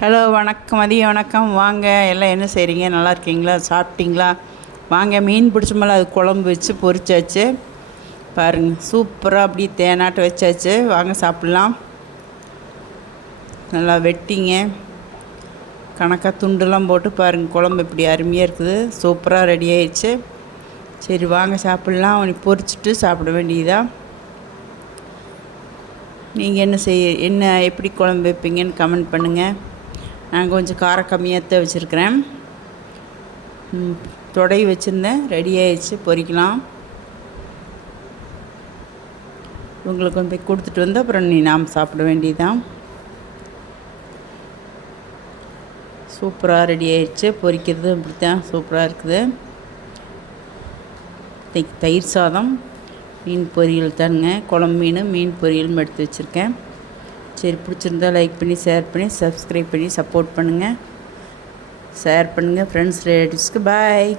Hello வணக்கம், மதிய வணக்கம். வாங்க, எல்லாம் என்ன செய்கிறீங்க? நல்லா இருக்கீங்களா? சாப்பிட்டீங்களா? வாங்க, மீன் பிடிச்சோம்ல, அது குழம்பு வச்சு பொரிச்சாச்சு. பாருங்கள், சூப்பராக அப்படியே தேனாட்டு வச்சாச்சு. வாங்க சாப்பிட்லாம். நல்லா வெட்டிங்க, கணக்காக துண்டுலாம் போட்டு பாருங்கள், குழம்பு இப்படி அருமையாக இருக்குது. சூப்பராக ரெடி ஆயிடுச்சு. சரி, வாங்க சாப்பிட்லாம். அவனை பொரிச்சிட்டு சாப்பிட வேண்டியதான். நீங்கள் என்ன எப்படி குழம்பு வைப்பீங்கன்னு கமெண்ட் பண்ணுங்கள். நான் கொஞ்சம் காரம் கம்மியாக தான் வச்சுருக்கிறேன். தொடை வச்சுருந்தேன், ரெடி ஆகிடுச்சு. பொரிக்கலாம். உங்களுக்கு கொண்டு போய் கொடுத்துட்டு வந்து அப்புறம் நாம் சாப்பிட வேண்டியதுதான். சூப்பராக ரெடி ஆகிடுச்சு. பொரிக்கிறது இப்படித்தான் சூப்பராக இருக்குது. தயிர் சாதம், மீன் பொரியல் தானுங்க. குழம்பு மீன் பொரியலும் எடுத்து வச்சுருக்கேன். சரி, பிடிச்சிருந்தா லைக் பண்ணி, ஷேர் பண்ணி, சப்ஸ்கிரைப் பண்ணி சப்போர்ட் பண்ணுங்கள். ஷேர் பண்ணுங்கள் ஃப்ரெண்ட்ஸ், ரிலேட்டிவ்ஸ்க்கு. பாய்.